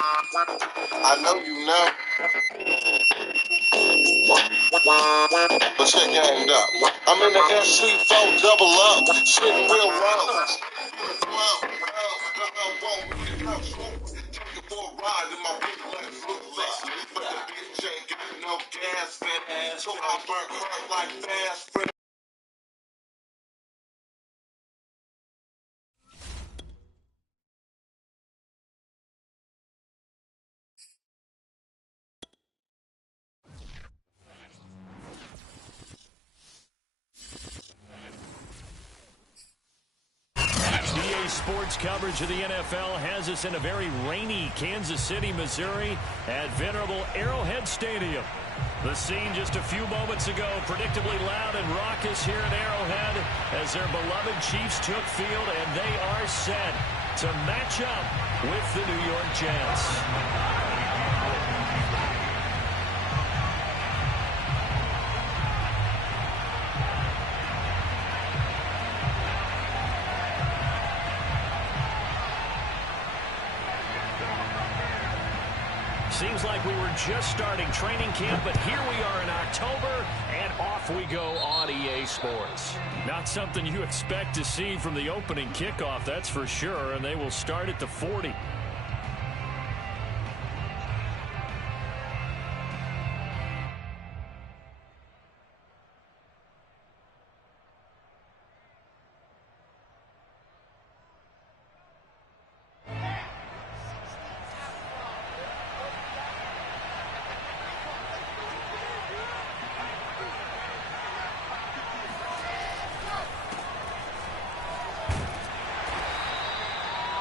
I know you know. But check your hand up. I'm in the FC4 double up, sitting real low. Take it for a ride in my big black flip-flops. But the bitch ain't got no gas in, so I burn her like fast food. EA Sports coverage of the NFL has us in a very rainy Kansas City, Missouri at venerable Arrowhead Stadium. The scene just a few moments ago, predictably loud and raucous here at Arrowhead as their beloved Chiefs took field, and they are set to match up with the New York Jets. Seems like we were just starting training camp, but here we are in October, and off we go on EA Sports. Not something you expect to see from the opening kickoff, that's for sure, and they will start at the 40.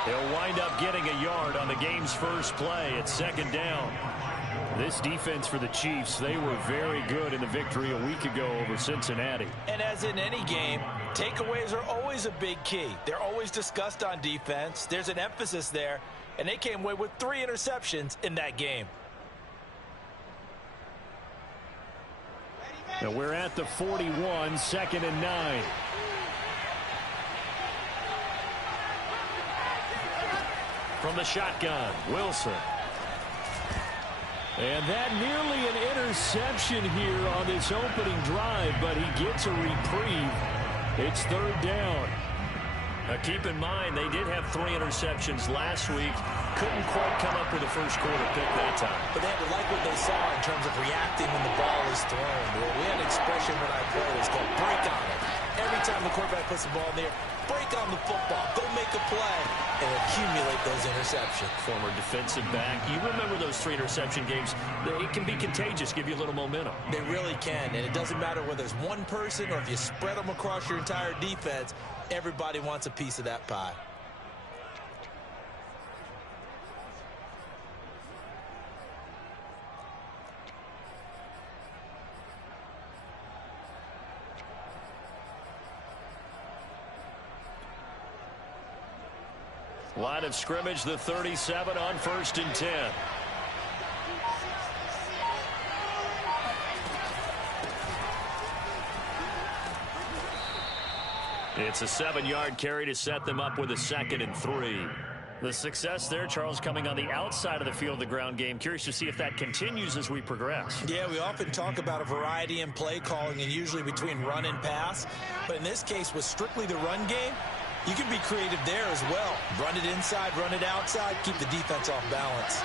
He'll wind up getting a yard on the game's first play at second down. This defense for the Chiefs, they were very good in the victory a week ago over Cincinnati. And as in any game, takeaways are always a big key. They're always discussed on defense. There's an emphasis there, and they came away with 3 interceptions in that game. Now we're at the 41, second and 9. From the shotgun, Wilson. And that nearly an interception here on this opening drive, but he gets a reprieve. It's third down. Now keep in mind, they did have 3 interceptions last week. Couldn't quite come up with a first quarter pick that time. But they had to like what they saw in terms of reacting when the ball is thrown. We had an expression when I played, it's called break on it. Every time the quarterback puts the ball in there, break on the football, go make a play, and accumulate those interceptions. Former defensive back. You remember those 3 interception games. It can be contagious, give you a little momentum. They really can, and it doesn't matter whether it's one person or if you spread them across your entire defense, everybody wants a piece of that pie. Line of scrimmage, the 37 on 1st and 10. It's a 7-yard carry to set them up with a 2nd and 3. The success there, Charles, coming on the outside of the field of the ground game. Curious to see if that continues as we progress. Yeah, we often talk about a variety in play calling and usually between run and pass. But in this case, with strictly the run game, you can be creative there as well. Run it inside, run it outside, keep the defense off balance.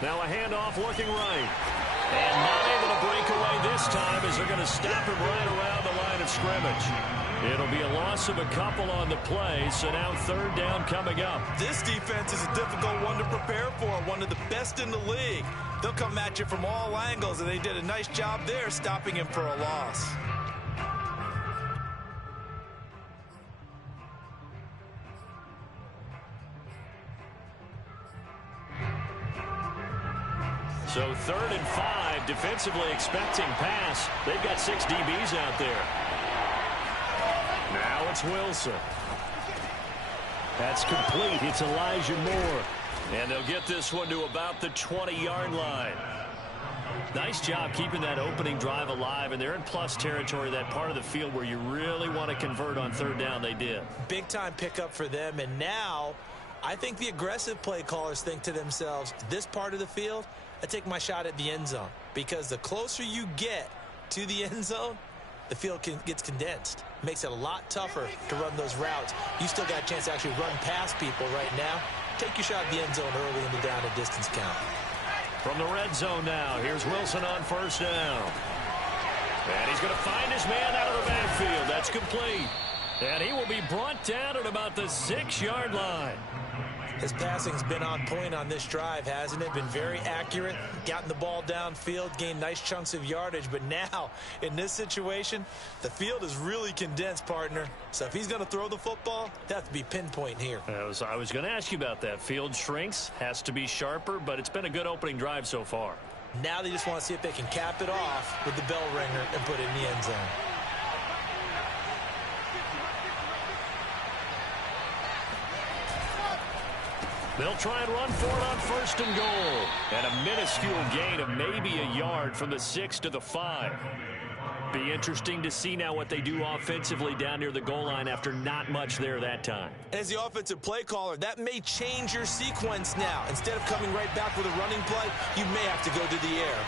Now a handoff looking right. And not able to break away this time as they're going to stop him right around the line of scrimmage. It'll be a loss of a couple on the play, so now 3rd down coming up. This defense is a difficult one to prepare for, one of the best in the league. They'll come at you from all angles, and they did a nice job there stopping him for a loss. So 3rd and 5, defensively expecting pass. They've got 6 DBs out there. Now it's Wilson. That's complete. It's Elijah Moore. And they'll get this one to about the 20-yard line. Nice job keeping that opening drive alive, and they're in plus territory, that part of the field where you really want to convert on 3rd down. They did. Big-time pickup for them, and now I think the aggressive play callers think to themselves, this part of the field, I take my shot at the end zone. Because the closer you get to the end zone, the field gets condensed. Makes it a lot tougher to run those routes. You still got a chance to actually run past people right now. Take your shot at the end zone early in the down and distance count. From the red zone now, here's Wilson on first down. And he's going to find his man out of the backfield. That's complete. And he will be brought down at about the 6-yard line. His passing's been on point on this drive, hasn't it? Been very accurate, gotten the ball downfield, gained nice chunks of yardage. But now, in this situation, the field is really condensed, partner. So if he's going to throw the football, it has to be pinpoint here. I was going to ask you about that. Field shrinks, has to be sharper, but it's been a good opening drive so far. Now they just want to see if they can cap it off with the bell ringer and put it in the end zone. They'll try and run for it on first and goal. And a minuscule gain of maybe a yard from the 6 to the 5. Be interesting to see now what they do offensively down near the goal line after not much there that time. As the offensive play caller, that may change your sequence now. Instead of coming right back with a running play, you may have to go to the air.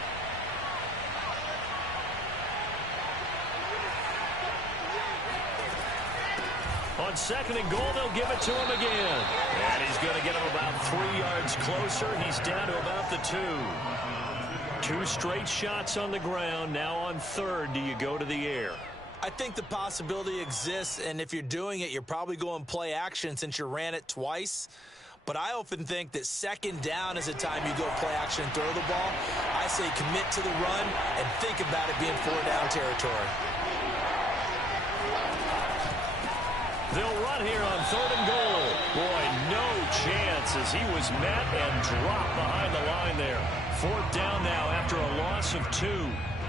On second and goal, they'll give it to him again. And he's going to get him about 3 yards closer. He's down to about the 2. 2 straight shots on the ground. Now on third, do you go to the air? I think the possibility exists, and if you're doing it, you're probably going play action since you ran it twice. But I often think that second down is a time you go play action and throw the ball. I say commit to the run and think about it being 4-down territory. They'll run here on third and goal. Boy, no chance as he was met and dropped behind the line there. 4th down now after a loss of 2.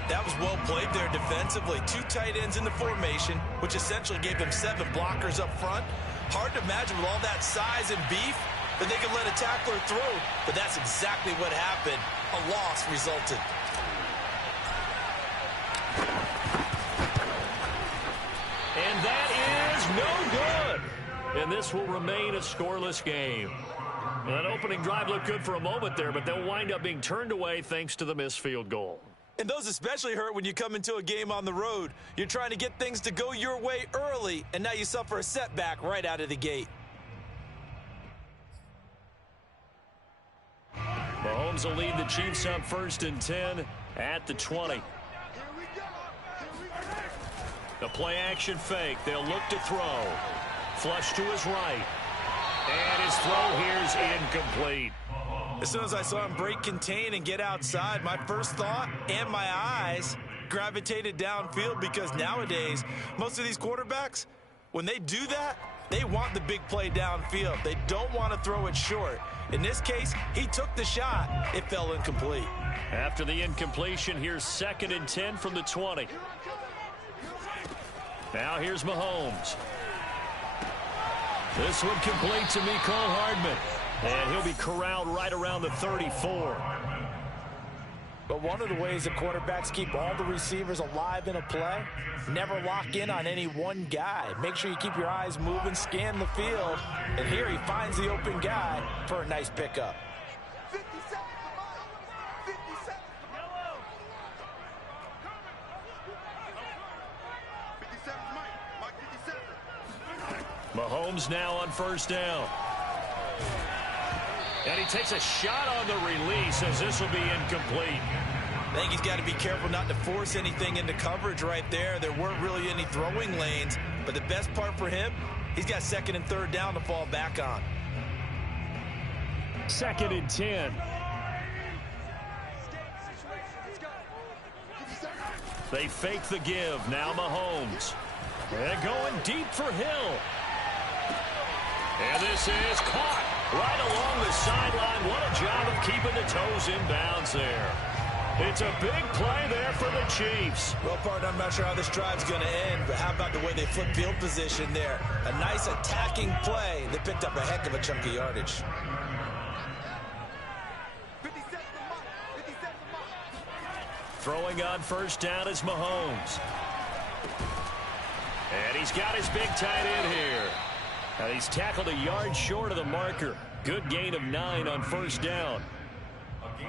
That was well played there defensively. 2 tight ends in the formation, which essentially gave them 7 blockers up front. Hard to imagine with all that size and beef that they could let a tackler through, but that's exactly what happened. A loss resulted. And that is no good. And this will remain a scoreless game. That opening drive looked good for a moment there, but they'll wind up being turned away thanks to the missed field goal. And those especially hurt when you come into a game on the road. You're trying to get things to go your way early, and now you suffer a setback right out of the gate. Mahomes will lead the Chiefs on 1st and 10 at the 20. The play-action fake. They'll look to throw. Flush to his right. And his throw here's incomplete. As soon as I saw him break contain and get outside, my first thought and my eyes gravitated downfield, because nowadays, most of these quarterbacks, when they do that, they want the big play downfield. They don't want to throw it short. In this case, he took the shot. It fell incomplete. After the incompletion, here's 2nd and 10 from the 20. Now here's Mahomes. This one complete to Mecole Hardman. And he'll be corralled right around the 34. But one of the ways the quarterbacks keep all the receivers alive in a play, never lock in on any one guy. Make sure you keep your eyes moving, scan the field. And here he finds the open guy for a nice pickup. Mahomes now on 1st down. And he takes a shot on the release as this will be incomplete. I think he's got to be careful not to force anything into coverage right there. There weren't really any throwing lanes, but the best part for him, he's got 2nd and 3rd down to fall back on. 2nd and 10. They fake the give. Now Mahomes. They're going deep for Hill. And this is caught right along the sideline. What a job of keeping the toes in bounds there. It's a big play there for the Chiefs. Well, partner, I'm not sure how this drive's going to end, but how about the way they flip field position there? A nice attacking play that picked up a heck of a chunk of yardage. Throwing on 1st down is Mahomes. And he's got his big tight end here. And he's tackled a yard short of the marker. Good gain of 9 on first down.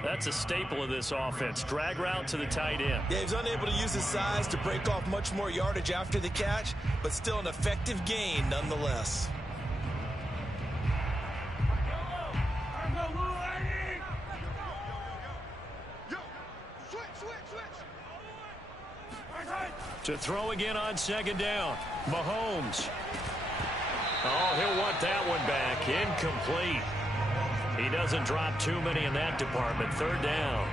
That's a staple of this offense. Drag route to the tight end. Yeah, he's unable to use his size to break off much more yardage after the catch, but still an effective gain nonetheless. To throw again on second down. Mahomes. Oh, he'll want that one back. Incomplete. He doesn't drop too many in that department. Third down.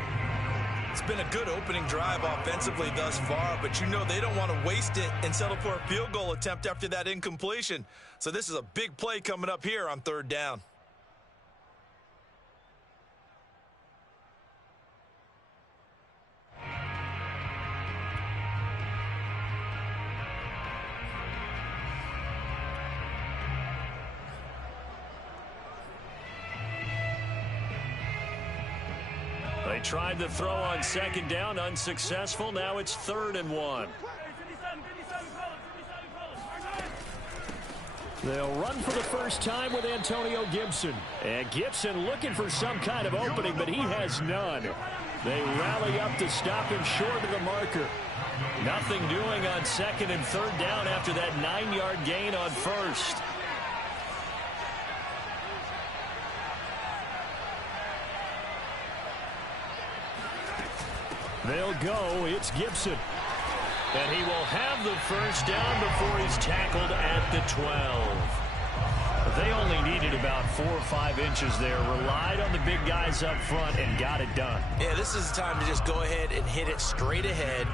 It's been a good opening drive offensively thus far, but you know they don't want to waste it and settle for a field goal attempt after that incompletion. So this is a big play coming up here on third down. They tried the throw on second down, unsuccessful. Now it's 3rd and 1. They'll run for the first time with Antonio Gibson. And Gibson looking for some kind of opening, but he has none. They rally up to stop him short of the marker. Nothing doing on 2nd and 3rd down after that 9-yard gain on first. They'll go. It's Gibson. And he will have the first down before he's tackled at the 12. They only needed about 4 or 5 inches there. Relied on the big guys up front and got it done. Yeah, this is the time to just go ahead and hit it straight ahead.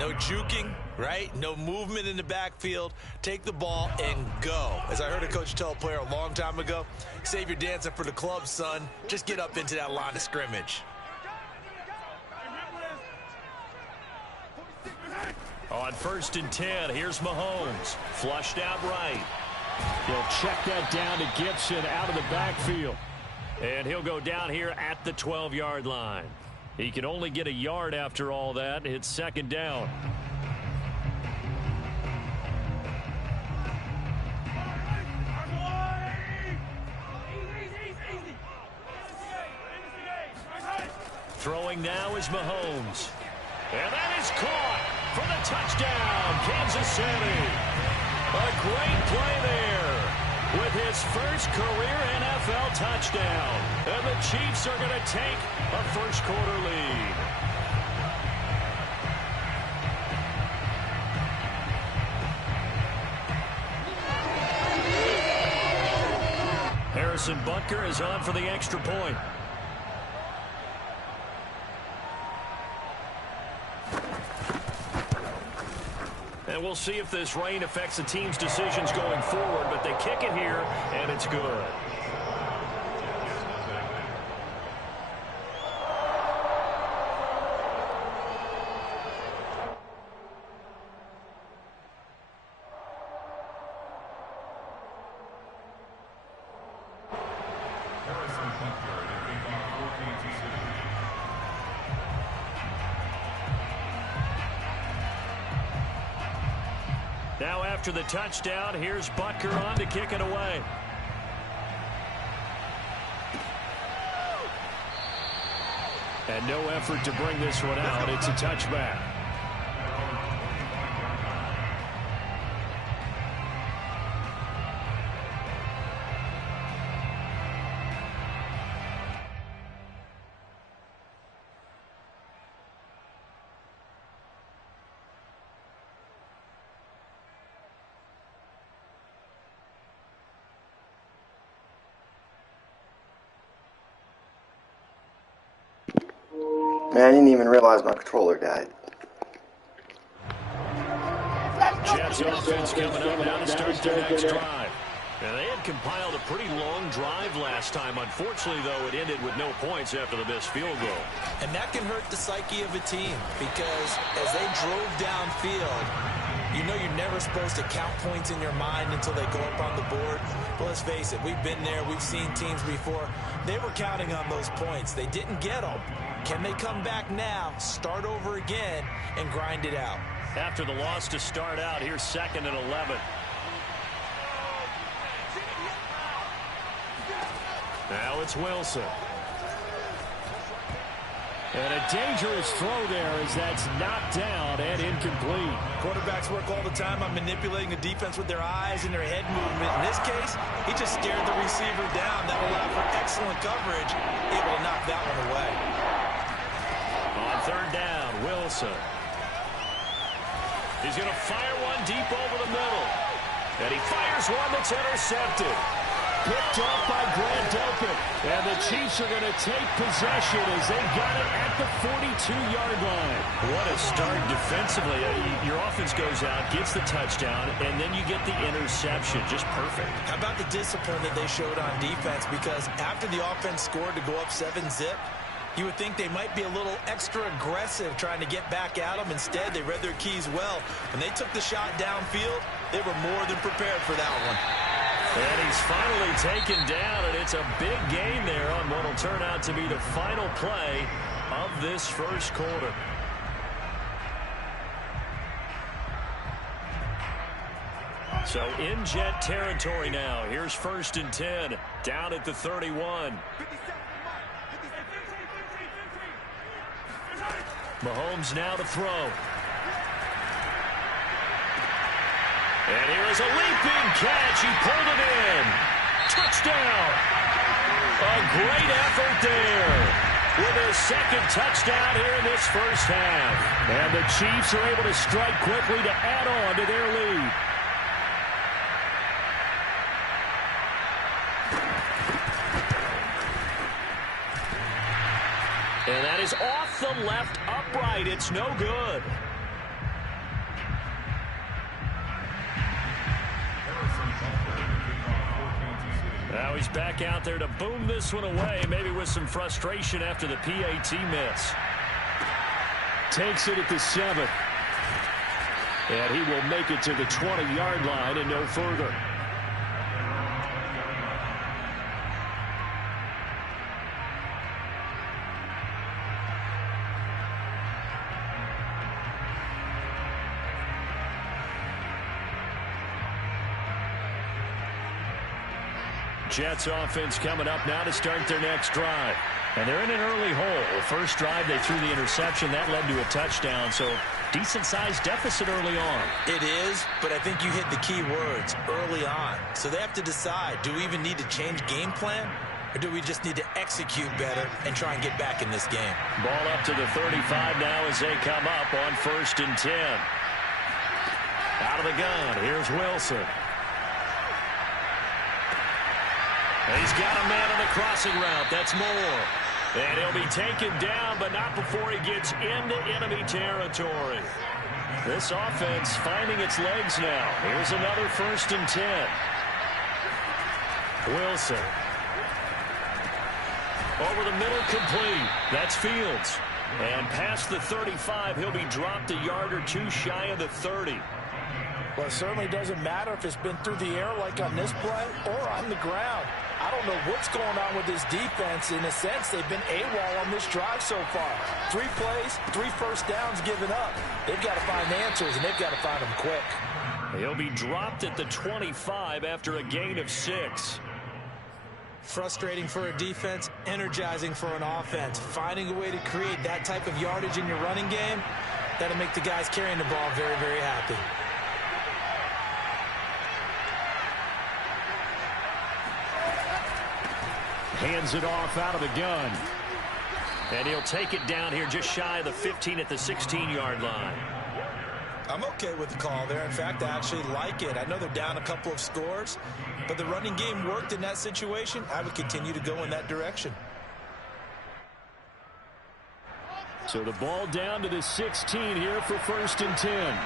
No juking, right? No movement in the backfield. Take the ball and go. As I heard a coach tell a player a long time ago, save your dancing for the club, son. Just get up into that line of scrimmage. On 1st and 10, here's Mahomes. Flushed out right. He'll check that down to Gibson out of the backfield. And he'll go down here at the 12-yard line. He can only get a yard after all that. It's 2nd down. Throwing now is Mahomes. And that is caught for the touchdown, Kansas City. A great play there with his first career NFL touchdown. And the Chiefs are going to take a first-quarter lead. Harrison Butker is on for the extra point. And we'll see if this rain affects the team's decisions going forward, but they kick it here, and it's good. Now after the touchdown, here's Butker on to kick it away. And no effort to bring this one out. It's a touchback. Man, I didn't even realize my controller died. Jets offense coming up now to start their next drive. And they had compiled a pretty long drive last time. Unfortunately, though, it ended with no points after the missed field goal. And that can hurt the psyche of a team because as they drove downfield, you know you're never supposed to count points in your mind until they go up on the board. But let's face it, we've been there. We've seen teams before. They were counting on those points. They didn't get them. Can they come back now, start over again, and grind it out? After the loss to start out, here's 2nd and 11. Now it's Wilson. And a dangerous throw there as that's knocked down and incomplete. Quarterbacks work all the time on manipulating the defense with their eyes and their head movement. In this case, he just stared the receiver down. That allowed for excellent coverage, able to knock that one away. On third down, Wilson. He's going to fire one deep over the middle. And he fires one that's intercepted. Picked off by Grant Delpit. And the Chiefs are going to take possession as they got it at the 42-yard line. What a start defensively. Your offense goes out, gets the touchdown, and then you get the interception. Just perfect. How about the discipline that they showed on defense? Because after the offense scored to go up 7-zip, you would think they might be a little extra aggressive trying to get back at them. Instead, they read their keys well. When they took the shot downfield, they were more than prepared for that one. And he's finally taken down, and it's a big gain there on what will turn out to be the final play of this first quarter. So in Jet territory now. Here's 1st and 10, down at the 31. Mahomes now to throw. And here is a leaping catch. He pulled it in. Touchdown. A great effort there with his second touchdown here in this first half. And the Chiefs are able to strike quickly to add on to their lead. And that is off the left upright. It's no good. Now he's back out there to boom this one away, maybe with some frustration after the PAT miss. Takes it at the 7. And he will make it to the 20-yard line and no further. Jets offense coming up now to start their next drive. And they're in an early hole. The first drive, they threw the interception. That led to a touchdown. So decent-sized deficit early on. It is, but I think you hit the key words, early on. So they have to decide, do we even need to change game plan? Or do we just need to execute better and try and get back in this game? Ball up to the 35 now as they come up on 1st and 10. Out of the gun, here's Wilson. He's got a man on the crossing route. That's Moore. And he'll be taken down, but not before he gets into enemy territory. This offense finding its legs now. Here's another 1st and 10. Wilson. Over the middle, complete. That's Fields. And past the 35, he'll be dropped a yard or two shy of the 30. Well, it certainly doesn't matter if it's been through the air like on this play or on the ground. I don't know what's going on with this defense. In a sense, they've been AWOL on this drive so far. 3 plays, 3 first downs given up. They've got to find answers, and they've got to find them quick. He'll be dropped at the 25 after a gain of 6. Frustrating for a defense, energizing for an offense. Finding a way to create that type of yardage in your running game, that'll make the guys carrying the ball very, very happy. Hands it off out of the gun. And he'll take it down here just shy of the 15 at the 16-yard line. I'm okay with the call there. In fact, I actually like it. I know they're down a couple of scores, but the running game worked in that situation. I would continue to go in that direction. So the ball down to the 16 here for 1st and 10.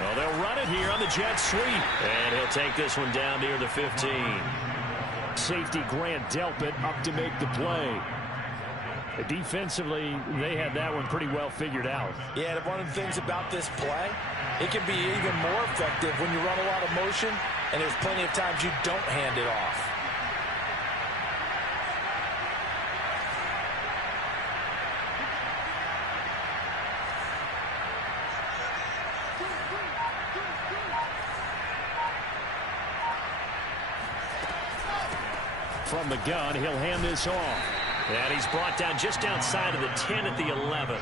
Well, they'll run it here on the jet sweep. And he'll take this one down near the 15. Safety Grant Delpit up to make the play. Defensively, they had that one pretty well figured out. Yeah, one of the things about this play, it can be even more effective when you run a lot of motion, and there's plenty of times you don't hand it off. from the gun. He'll hand this off. And he's brought down just outside of the 10 at the 11.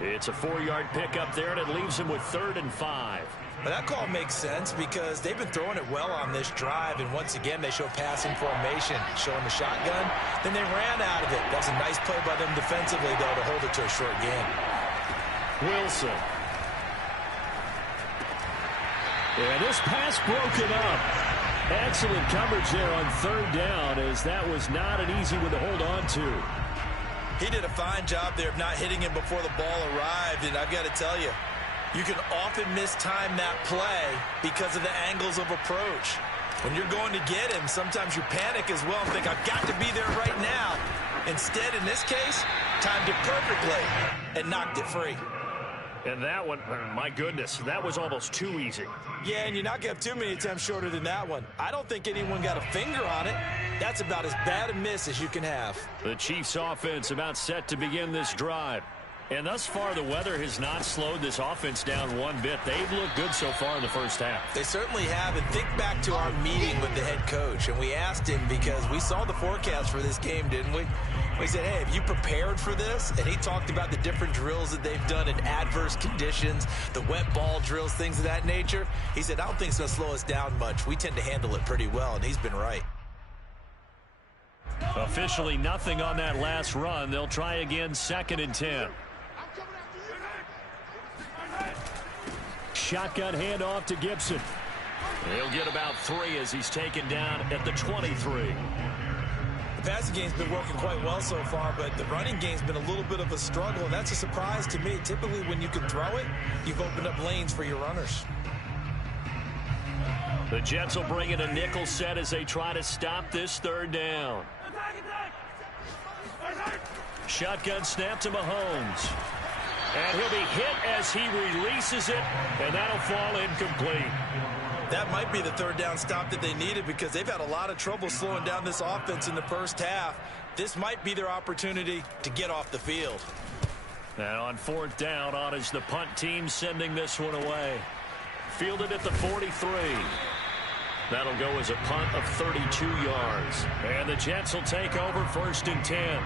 It's a 4-yard pickup there, and it leaves him with 3rd and 5. Well, that call makes sense because they've been throwing it well on this drive, and once again they show passing formation, showing the shotgun. Then they ran out of it. That's a nice play by them defensively, though, to hold it to a short gain. Wilson. And this pass broken up. Excellent coverage there on 3rd down, as that was not an easy one to hold on to. He did a fine job there of not hitting him before the ball arrived, and I've got to tell you, you can often mistime that play because of the angles of approach. When you're going to get him, sometimes you panic as well and think, I've got to be there right now. Instead, in this case, timed it perfectly and knocked it free. And that one, my goodness, that was almost too easy. Yeah, and you're not going to have too many attempts shorter than that one. I don't think anyone got a finger on it. That's about as bad a miss as you can have. The Chiefs offense about set to begin this drive. And thus far, the weather has not slowed this offense down one bit. They've looked good so far in the first half. They certainly have. And think back to our meeting with the head coach. And we asked him because we saw the forecast for this game, didn't we? We said, hey, have you prepared for this? And he talked about the different drills that they've done in adverse conditions, the wet ball drills, things of that nature. He said, I don't think it's going to slow us down much. We tend to handle it pretty well, and he's been right. Officially nothing on that last run. They'll try again, 2nd and 10. Shotgun handoff to Gibson. He'll get about 3 as he's taken down at the 23. The passing game's been working quite well so far, but the running game's been a little bit of a struggle, and that's a surprise to me. Typically, when you can throw it, you've opened up lanes for your runners. The Jets will bring in a nickel set as they try to stop this 3rd down. Shotgun snap to Mahomes. And he'll be hit as he releases it, and that'll fall incomplete. That might be the 3rd down stop that they needed because they've had a lot of trouble slowing down this offense in the first half. This might be their opportunity to get off the field. Now on 4th down, on is the punt team sending this one away. Fielded at the 43. That'll go as a punt of 32 yards. And the Jets will take over 1st and 10.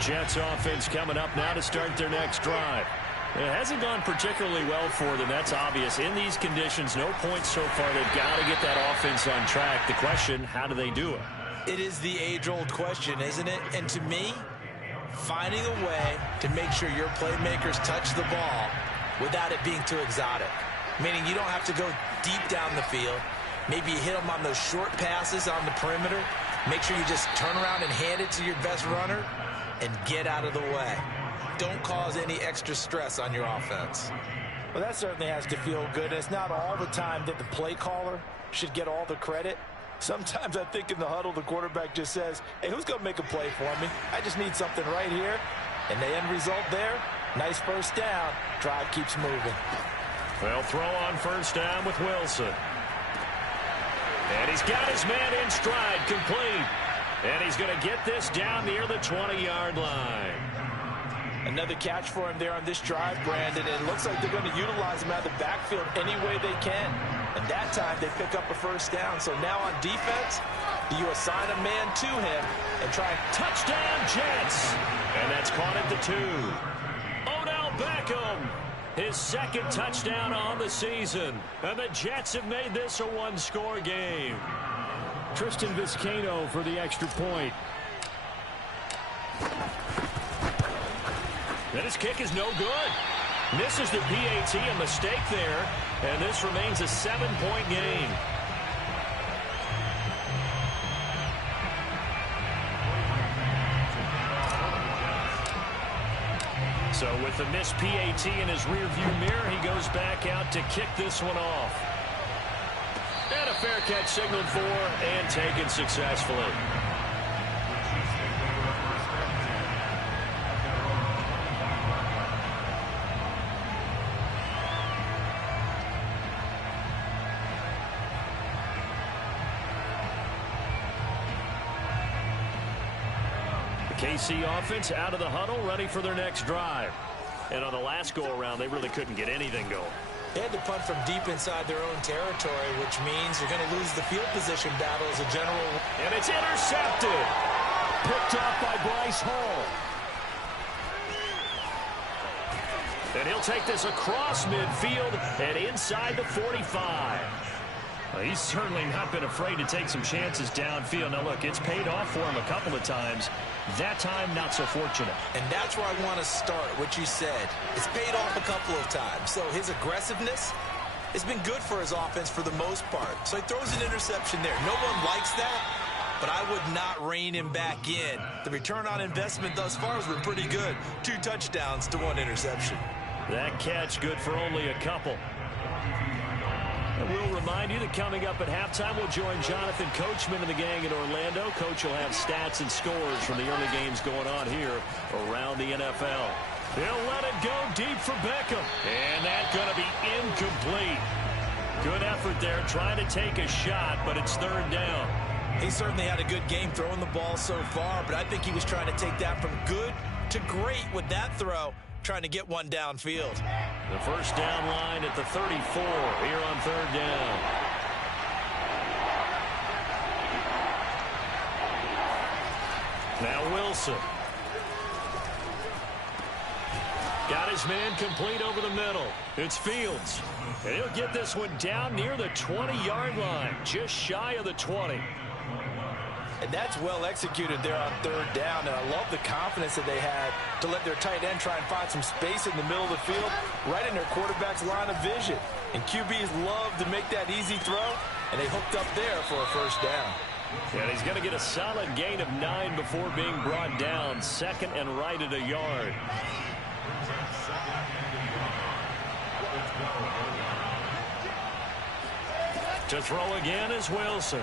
Jets offense coming up now to start their next drive. It hasn't gone particularly well for them. That's obvious. In these conditions, no points so far. They've got to get that offense on track. The question, how do they do it? It is the age-old question, isn't it? And to me, finding a way to make sure your playmakers touch the ball without it being too exotic. Meaning you don't have to go deep down the field. Maybe you hit them on those short passes on the perimeter. Make sure you just turn around and hand it to your best runner and get out of the way. Don't cause any extra stress on your offense. Well, that certainly has to feel good. It's not all the time that the play caller should get all the credit. Sometimes I think in the huddle, the quarterback just says, hey, who's going to make a play for me? I just need something right here. And the end result there, nice 1st down. Drive keeps moving. They'll throw on 1st down with Wilson. And he's got his man in stride, complete. And he's going to get this down near the 20-yard line. Another catch for him there on this drive, Brandon. And it looks like they're going to utilize him out of the backfield any way they can. And that time they pick up a 1st down. So now on defense, do you assign a man to him and try and touchdown Jets? And that's caught at the 2. Odell Beckham, his 2nd touchdown on the season. And the Jets have made this a 1-score game. Tristan Vizcaino for the extra point. And his kick is no good. Misses the PAT, a mistake there. And this remains a 7-point game. So with the missed PAT in his rearview mirror, he goes back out to kick this one off. And a fair catch signaled for and taken successfully. The KC offense out of the huddle, ready for their next drive. And on the last go-around, they really couldn't get anything going. They had to punt from deep inside their own territory, which means you're going to lose the field position battle as a general. And it's intercepted. Picked off by Bryce Hall. And he'll take this across midfield and inside the 45. Well, he's certainly not been afraid to take some chances downfield. Now, look, it's paid off for him a couple of times. That time, not so fortunate. And that's where I want to start, what you said. It's paid off a couple of times. So his aggressiveness has been good for his offense for the most part. So he throws an interception there. No one likes that, but I would not rein him back in. The return on investment thus far has been pretty good. 2 touchdowns to 1 interception. That catch good for only a couple. And we'll remind you that coming up at halftime, we'll join Jonathan Coachman and the gang in Orlando. Coach will have stats and scores from the early games going on here around the NFL. He'll let it go deep for Beckham. And that's going to be incomplete. Good effort there, trying to take a shot, but it's 3rd down. He certainly had a good game throwing the ball so far, but I think he was trying to take that from good to great with that throw, trying to get one downfield. The first down line at the 34 here on 3rd down. Now Wilson. Got his man complete over the middle. It's Fields. And he'll get this one down near the 20-yard line, just shy of the 20. And that's well executed there on 3rd down. And I love the confidence that they had to let their tight end try and find some space in the middle of the field, right in their quarterback's line of vision. And QBs love to make that easy throw, and they hooked up there for a first down. And he's going to get a solid gain of 9 before being brought down. 2nd and right at a yard. To throw again is Wilson.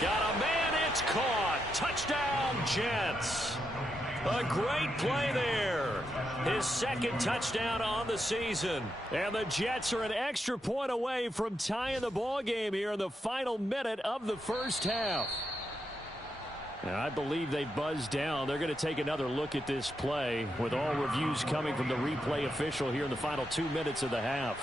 Got a man, it's caught. Touchdown, Jets. A great play there. His 2nd touchdown on the season. And the Jets are an extra point away from tying the ball game here in the final minute of the first half. And I believe they buzzed down. They're going to take another look at this play with all reviews coming from the replay official here in the final 2 minutes of the half.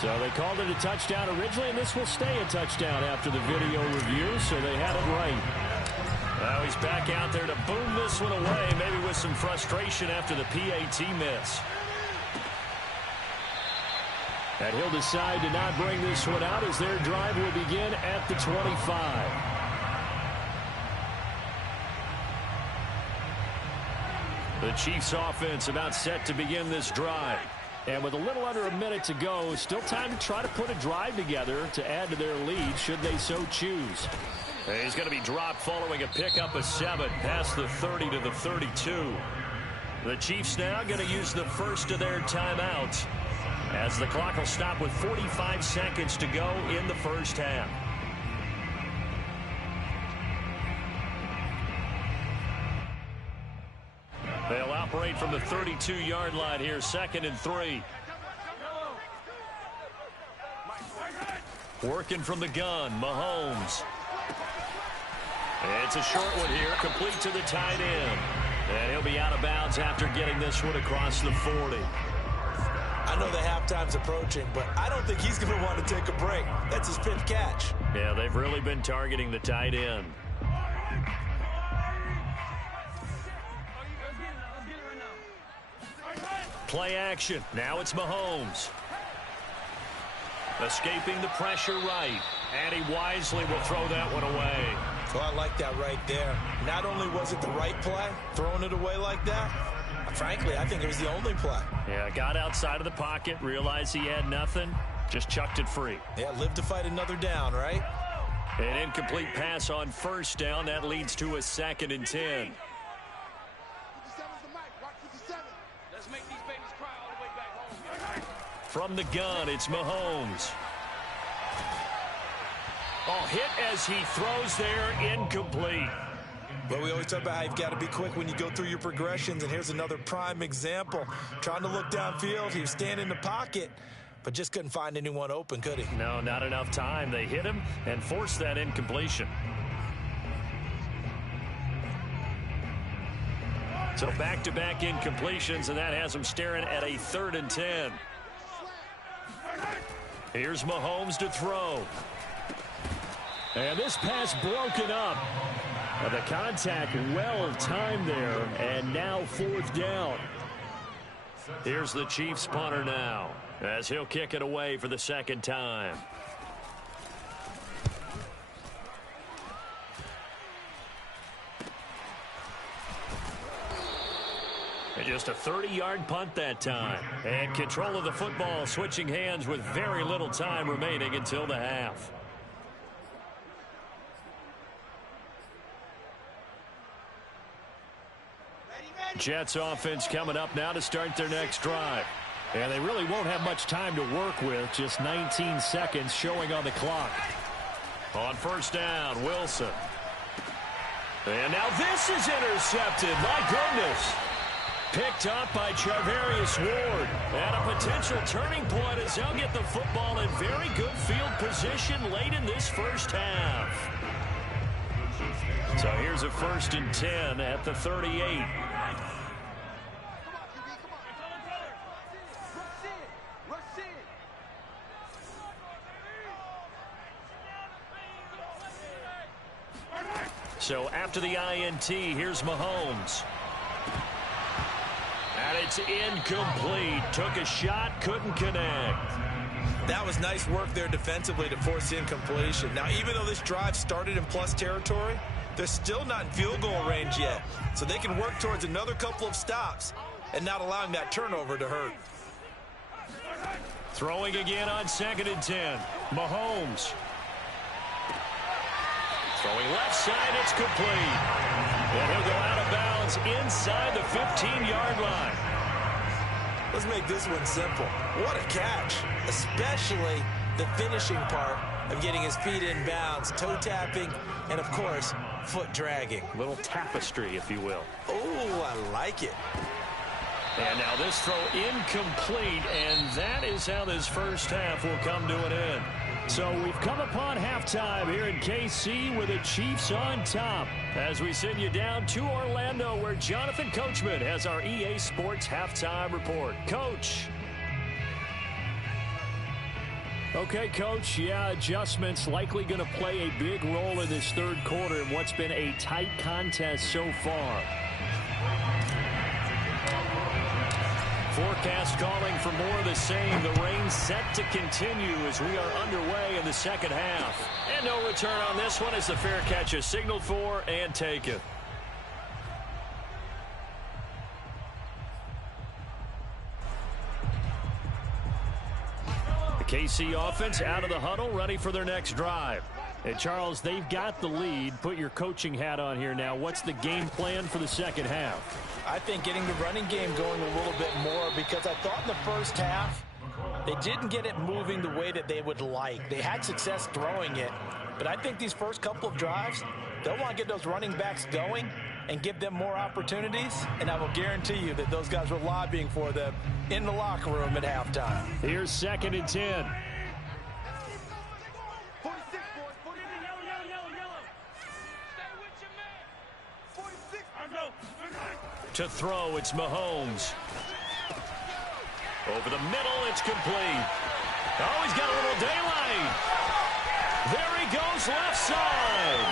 So they called it a touchdown originally, and this will stay a touchdown after the video review, so they had it right. Now he's back out there to boom this one away, maybe with some frustration after the PAT miss. And he'll decide to not bring this one out as their drive will begin at the 25. The Chiefs offense about set to begin this drive. And with a little under a minute to go, still time to try to put a drive together to add to their lead should they so choose. He's going to be dropped following a pickup of 7 past the 30 to the 32. The Chiefs now going to use the first of their timeouts as the clock will stop with 45 seconds to go in the first half. They'll operate from the 32-yard line here, 2nd and 3. Working from the gun, Mahomes. It's a short one here, complete to the tight end. And he'll be out of bounds after getting this one across the 40. I know the halftime's approaching, but I don't think he's going to want to take a break. That's his 5th catch. Yeah, they've really been targeting the tight end. Play action. Now it's Mahomes. Escaping the pressure right. And he wisely will throw that one away. Well, I like that right there. Not only was it the right play, throwing it away like that, frankly, I think it was the only play. Yeah, got outside of the pocket, realized he had nothing, just chucked it free. Yeah, live to fight another down, right? An incomplete pass on first down. That leads to a 2nd and 10. From the gun, it's Mahomes. Oh, hit as he throws there, incomplete. Well, we always talk about how you've got to be quick when you go through your progressions, and here's another prime example. Trying to look downfield, he was standing in the pocket, but just couldn't find anyone open, could he? No, not enough time. They hit him and forced that incompletion. So back-to-back incompletions, and that has him staring at a 3rd and 10. Here's Mahomes to throw. And this pass broken up. The contact well timed there, and now 4th down. Here's the Chiefs punter now, as he'll kick it away for the 2nd time. And just a 30-yard punt that time. And control of the football, switching hands with very little time remaining until the half. Jets offense coming up now to start their next drive. And they really won't have much time to work with, just 19 seconds showing on the clock. On 1st down, Wilson. And now this is intercepted. My goodness. Picked up by Charvarius Ward. And a potential turning point as they'll get the football in very good field position late in this 1st half. So here's a 1st and 10 at the 38. So after the INT, here's Mahomes. And it's incomplete. Took a shot, couldn't connect. That was nice work there defensively to force incompletion. Now, even though this drive started in plus territory, they're still not in field goal range yet. So they can work towards another couple of stops and not allowing that turnover to hurt. Throwing again on 2nd and 10. Mahomes. Throwing left side, it's complete. And he'll go out of bounds inside the 15-yard line. Let's make this one simple. What a catch, especially the finishing part of getting his feet in bounds, toe tapping, and, of course, foot dragging. Little tapestry, if you will. Oh, I like it. And now this throw incomplete, and that is how this 1st half will come to an end. So we've come upon halftime here in KC with the Chiefs on top as we send you down to Orlando where Jonathan Coachman has our EA Sports halftime report. Coach. Okay, Coach, adjustments likely going to play a big role in this 3rd quarter in what's been a tight contest so far. Forecast calling for more of the same. The rain set to continue as we are underway in the 2nd half. And no return on this one as the fair catch is signaled for and taken. The KC offense out of the huddle, ready for their next drive. And Charles, they've got the lead. Put your coaching hat on here now. What's the game plan for the 2nd half? I think getting the running game going a little bit more because I thought in the 1st half they didn't get it moving the way that they would like. They had success throwing it, but I think these first couple of drives, they'll want to get those running backs going and give them more opportunities, and I will guarantee you that those guys were lobbying for them in the locker room at halftime. Here's 2nd and 10. To throw, it's Mahomes. Over the middle, it's complete. Oh, he's got a little daylight. There he goes, left side.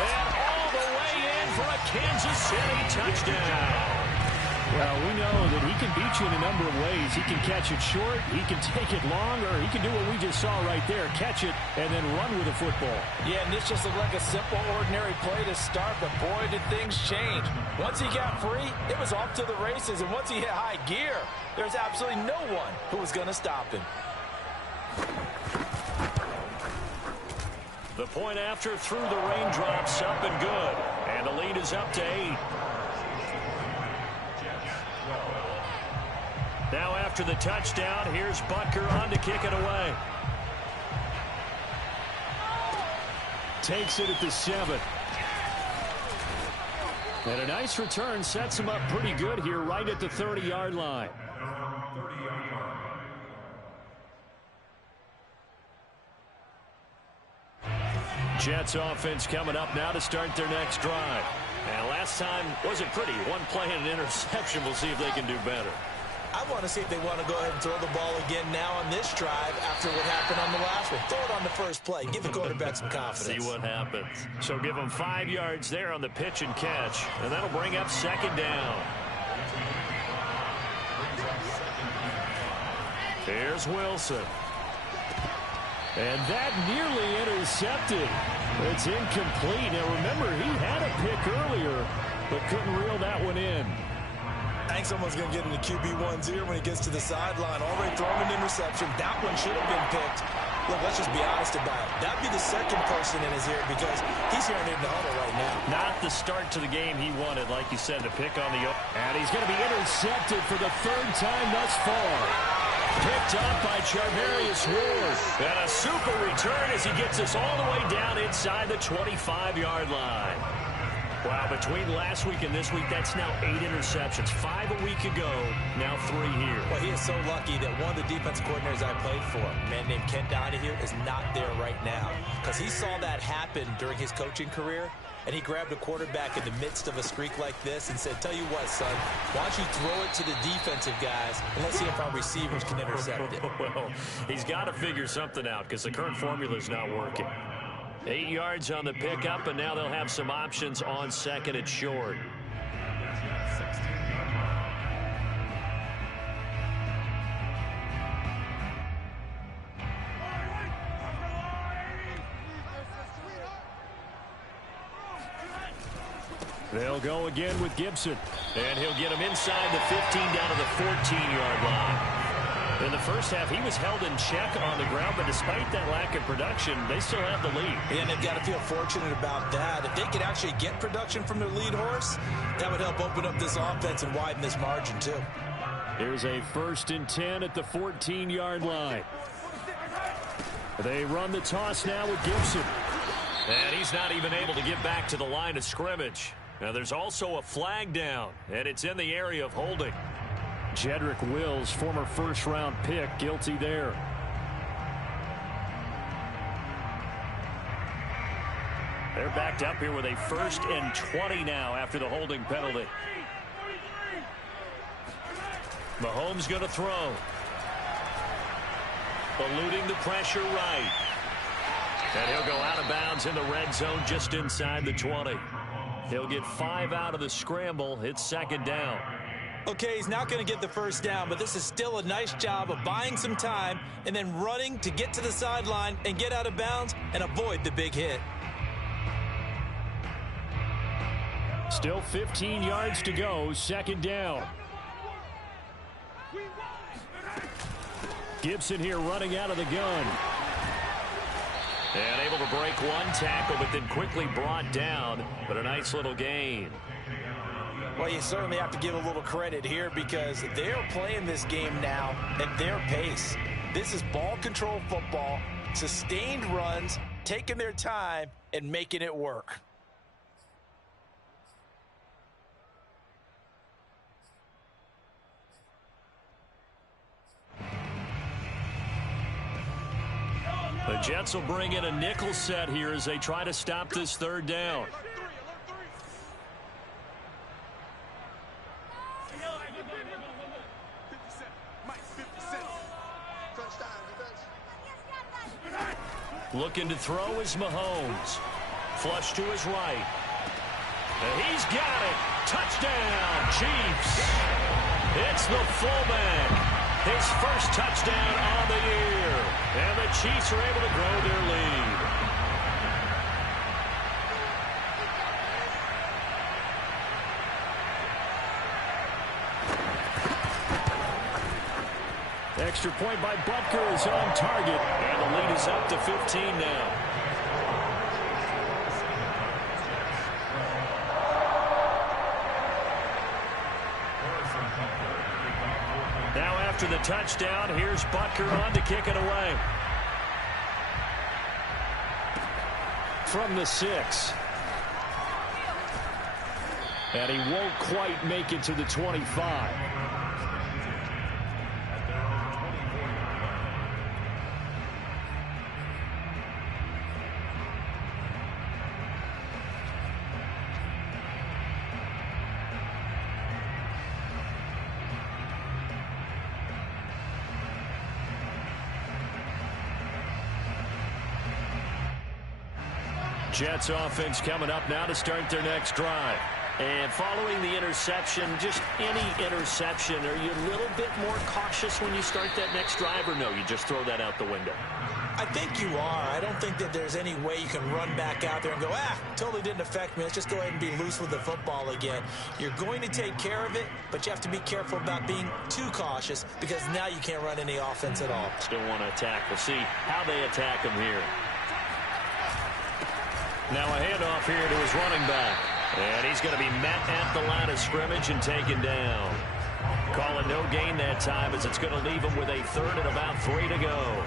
And all the way in for a Kansas City touchdown. Well, we know that he can beat you in a number of ways. He can catch it short, he can take it long, or he can do what we just saw right there, catch it and then run with the football. Yeah, and this just looked like a simple, ordinary play to start, but boy, did things change. Once he got free, it was off to the races, and once he hit high gear, there's absolutely no one who was going to stop him. The point after through the raindrops, up and good, and the lead is up to 8. Now after the touchdown, here's Butker on to kick it away. Takes it at the 7. And a nice return sets him up pretty good here right at the 30-yard line. Jets offense coming up now to start their next drive. And last time wasn't pretty. One play and an interception. We'll see if they can do better. I want to see if they want to go ahead and throw the ball again now on this drive after what happened on the last one. Throw it on the first play. Give the quarterback some confidence. See what happens. So give them 5 yards there on the pitch and catch. And that'll bring up second down. Here's Wilson. And that nearly intercepted. It's incomplete. Now remember, he had a pick earlier, but couldn't reel that one in. I think someone's going to get into QB1's ear when he gets to the sideline. Already thrown an interception. That one should have been picked. Look, let's just be honest about it. That'd be the second person in his ear because he's hearing it in the huddle right now. Not the start to the game he wanted, like you said, to pick on the... And he's going to be intercepted for the third time thus far. Picked up by Charvarius Ward. And a super return as he gets us all the way down inside the 25-yard line. Wow, between last week and this week, that's now 8 interceptions. 5 a week ago, now 3 here. Well, he is so lucky that one of the defensive coordinators I played for, a man named Ken Donahue, is not there right now. Because he saw that happen during his coaching career, and he grabbed a quarterback in the midst of a streak like this and said, tell you what, son, why don't you throw it to the defensive guys, and let's see if our receivers can intercept it. Well, he's got to figure something out because the current formula is not working. 8 yards on the pickup, and now they'll have some options on second and short. They'll go again with Gibson, and he'll get him inside the 15 down to the 14-yard line. In the first half, he was held in check on the ground, but despite that lack of production, they still have the lead. And they've got to feel fortunate about that. If they could actually get production from their lead horse, that would help open up this offense and widen this margin, too. Here's a 1st and 10 at the 14-yard line. They run the toss now with Gibson. And he's not even able to get back to the line of scrimmage. Now, there's also a flag down, and it's in the area of holding. Jedrick Wills, former first-round pick, guilty there. They're backed up here with a 1st and 20 now after the holding penalty. Mahomes going to throw. Eluding the pressure right. And he'll go out of bounds in the red zone just inside the 20. He'll get 5 out of the scramble. It's second down. Okay, he's not going to get the first down, but this is still a nice job of buying some time and then running to get to the sideline and get out of bounds and avoid the big hit. Still 15 yards to go, second down. Gibson here running out of the gun. And able to break one tackle, but then quickly brought down. But a nice little gain. Well, you certainly have to give a little credit here because they're playing this game now at their pace. This is ball control football, sustained runs, taking their time, and making it work. The Jets will bring in a nickel set here as they try to stop this third down. Looking to throw is Mahomes. Flush to his right. And he's got it. Touchdown, Chiefs. It's the fullback. His first touchdown on the year. And the Chiefs are able to grow their lead. Extra point by Butker is on target. And the lead is up to 15 now. Now after the touchdown, here's Butker on to kick it away. From the 6. And he won't quite make it to the 25. Jets offense coming up now to start their next drive. And following the interception, just any interception, are you a little bit more cautious when you start that next drive, or no, you just throw that out the window? I think you are. I don't think that there's any way you can run back out there and go, totally didn't affect me. Let's just go ahead and be loose with the football again. You're going to take care of it, but you have to be careful about being too cautious because now you can't run any offense at all. Still want to attack. We'll see how they attack him here. Now a handoff here to his running back. And he's going to be met at the line of scrimmage and taken down. Calling no gain that time as it's going to leave him with a third and about 3 to go.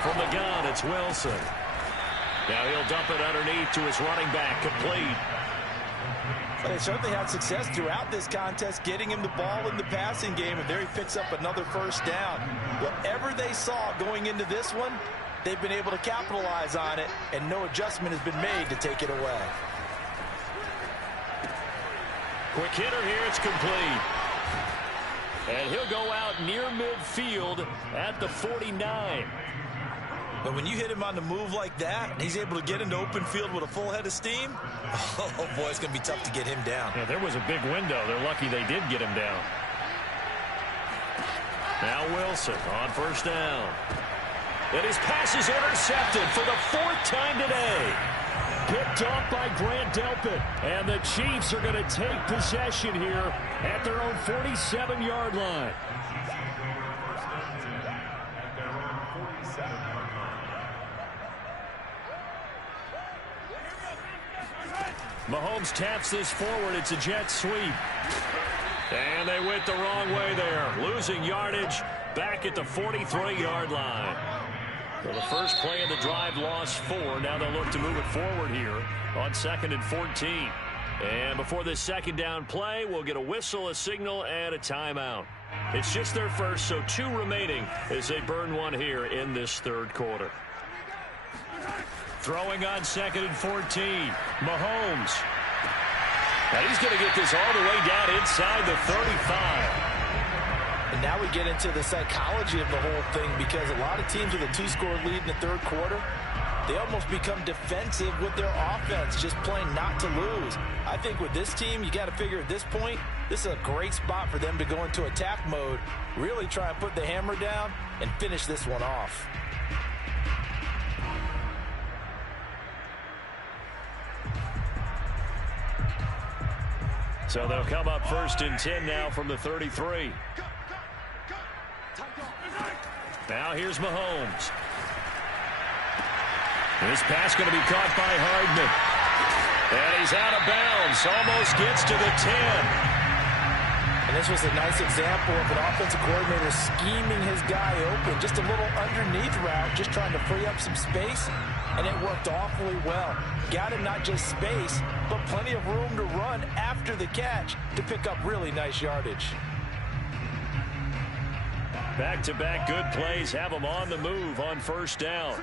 From the gun, it's Wilson. Now he'll dump it underneath to his running back, complete. They certainly had success throughout this contest getting him the ball in the passing game, and there he picks up another first down. Whatever they saw going into this one, they've been able to capitalize on it, and no adjustment has been made to take it away. Quick hitter here, it's complete. And he'll go out near midfield at the 49. But when you hit him on the move like that, and he's able to get into open field with a full head of steam, oh boy, it's going to be tough to get him down. Yeah, there was a big window. They're lucky they did get him down. Now Wilson on first down. And his pass is intercepted for the 4th time today. Picked off by Grant Delpit. And the Chiefs are going to take possession here at their own 47-yard line. Mahomes taps this forward. It's a jet sweep. And they went the wrong way there. Losing yardage back at the 43-yard line. So the first play of the drive lost 4. Now they'll look to move it forward here on 2nd and 14. And before this second down play, we'll get a whistle, a signal, and a timeout. It's just their first, so 2 remaining as they burn one here in this third quarter. Throwing on 2nd and 14. Mahomes. And he's going to get this all the way down inside the 35. And now we get into the psychology of the whole thing, because a lot of teams with a 2-score lead in the third quarter, they almost become defensive with their offense, just playing not to lose. I think with this team, you got to figure at this point, this is a great spot for them to go into attack mode, really try and put the hammer down and finish this one off. So they'll come up 1st and 10 now from the 33. Now here's Mahomes. This pass going to be caught by Hardman. And he's out of bounds. Almost gets to the 10. And this was a nice example of an offensive coordinator scheming his guy open. Just a little underneath route, just trying to free up some space. And it worked awfully well. Got him not just space, but plenty of room to run after the catch to pick up really nice yardage. Back-to-back good plays have them on the move on first down.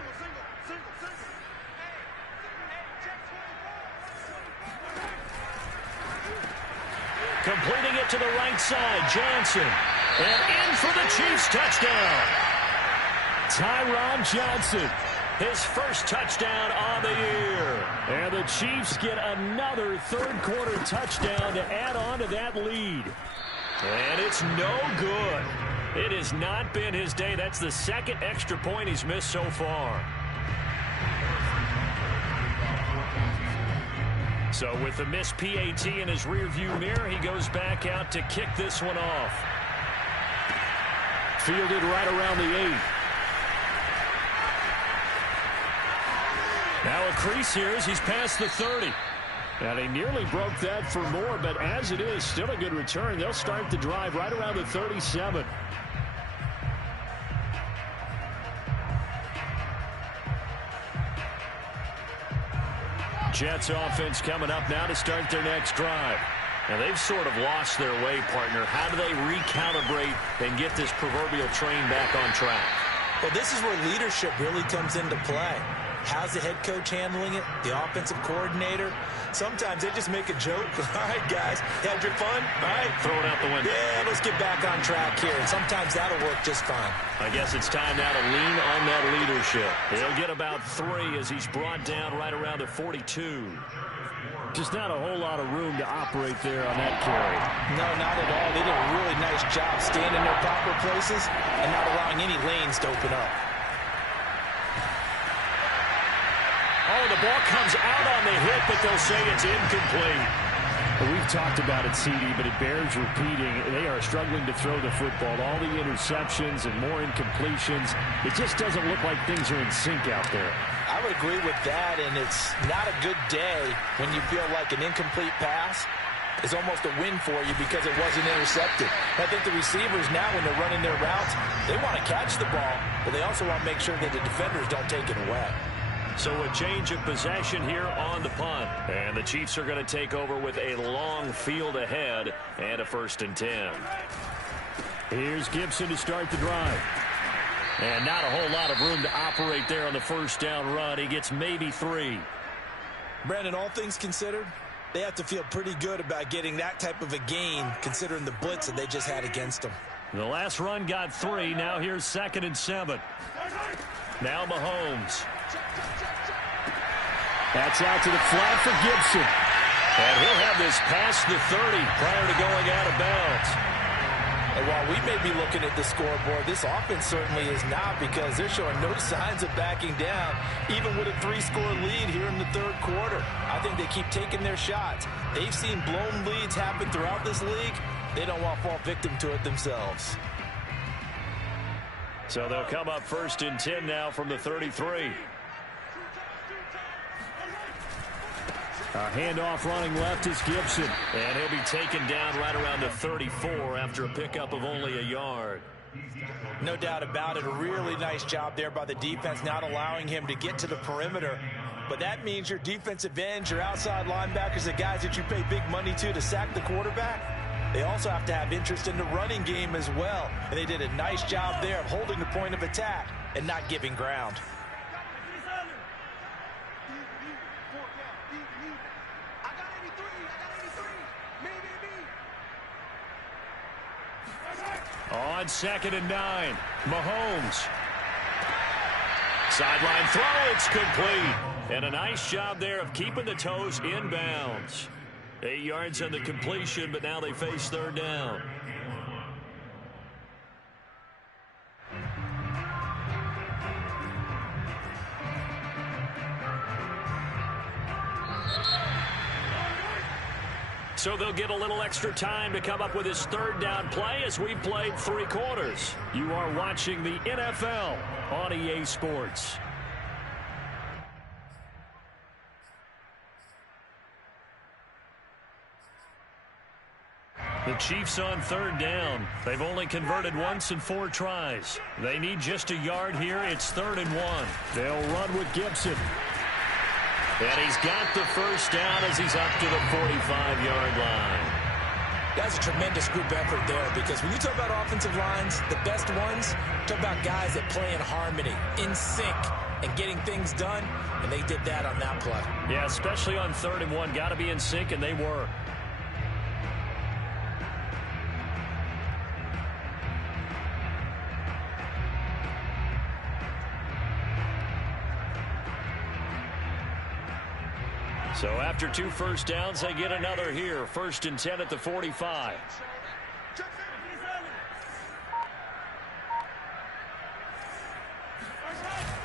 Completing it to the right side, Johnson. And in for the Chiefs touchdown. Tyron Johnson, his first touchdown on the year. And the Chiefs get another third-quarter touchdown to add on to that lead. And it's no good. It has not been his day. That's the 2nd extra point he's missed so far. So with the missed PAT in his rearview mirror, he goes back out to kick this one off. Fielded right around the 8. Now a crease here as he's past the 30. And he nearly broke that for more, but as it is, still a good return. They'll start the drive right around the 37. Jets offense coming up now to start their next drive. And they've sort of lost their way, partner. How do they recalibrate and get this proverbial train back on track? Well, this is where leadership really comes into play. How's the head coach handling it? The offensive coordinator? Sometimes they just make a joke. All right, guys, had your fun? All right. Throw it out the window. Yeah, let's get back on track here. And sometimes that'll work just fine. I guess it's time now to lean on that leadership. He'll get about 3 as he's brought down right around the 42. Just not a whole lot of room to operate there on that carry. No, not at all. They did a really nice job staying in their proper places and not allowing any lanes to open up. Oh, the ball comes out on the hit, but they'll say it's incomplete. Well, we've talked about it, CD, but it bears repeating. They are struggling to throw the football. All the interceptions and more incompletions. It just doesn't look like things are in sync out there. I would agree with that, and it's not a good day when you feel like an incomplete pass is almost a win for you because it wasn't intercepted. I think the receivers now, when they're running their routes, they want to catch the ball, but they also want to make sure that the defenders don't take it away. So a change of possession here on the punt. And the Chiefs are going to take over with a long field ahead and a 1st and 10. Here's Gibson to start the drive. And not a whole lot of room to operate there on the 1st down run. He gets maybe 3. Brandon, all things considered, they have to feel pretty good about getting that type of a gain considering the blitz that they just had against them. The last run got 3. Now here's 2nd and 7. Now Mahomes. That's out to the flat for Gibson. And he'll have this past the 30 prior to going out of bounds. And while we may be looking at the scoreboard, this offense certainly is not, because they're showing no signs of backing down, even with a 3-score lead here in the 3rd quarter. I think they keep taking their shots. They've seen blown leads happen throughout this league. They don't want to fall victim to it themselves. So they'll come up 1st and 10 now from the 33. A handoff running left is Gibson. And he'll be taken down right around the 34 after a pickup of only a yard. No doubt about it. A really nice job there by the defense, not allowing him to get to the perimeter. But that means your defensive ends, your outside linebackers, the guys that you pay big money to sack the quarterback, they also have to have interest in the running game as well. And they did a nice job there of holding the point of attack and not giving ground. On 2nd and 9, Mahomes. Sideline throw, it's complete. And a nice job there of keeping the toes in bounds. 8 yards on the completion, but now they face 3rd down. So they'll get a little extra time to come up with his 3rd down play as we've played 3 quarters. You are watching the NFL on EA Sports. The Chiefs on 3rd down. They've only converted once in 4 tries. They need just a yard here. It's 3rd and 1. They'll run with Gibson. And he's got the 1st down as he's up to the 45-yard line. That's a tremendous group effort there, because when you talk about offensive lines, the best ones, talk about guys that play in harmony, in sync, and getting things done, and they did that on that play. Yeah, especially on 3rd and 1. Got to be in sync, and they were. So after 2 first downs, they get another here. 1st and 10 at the 45.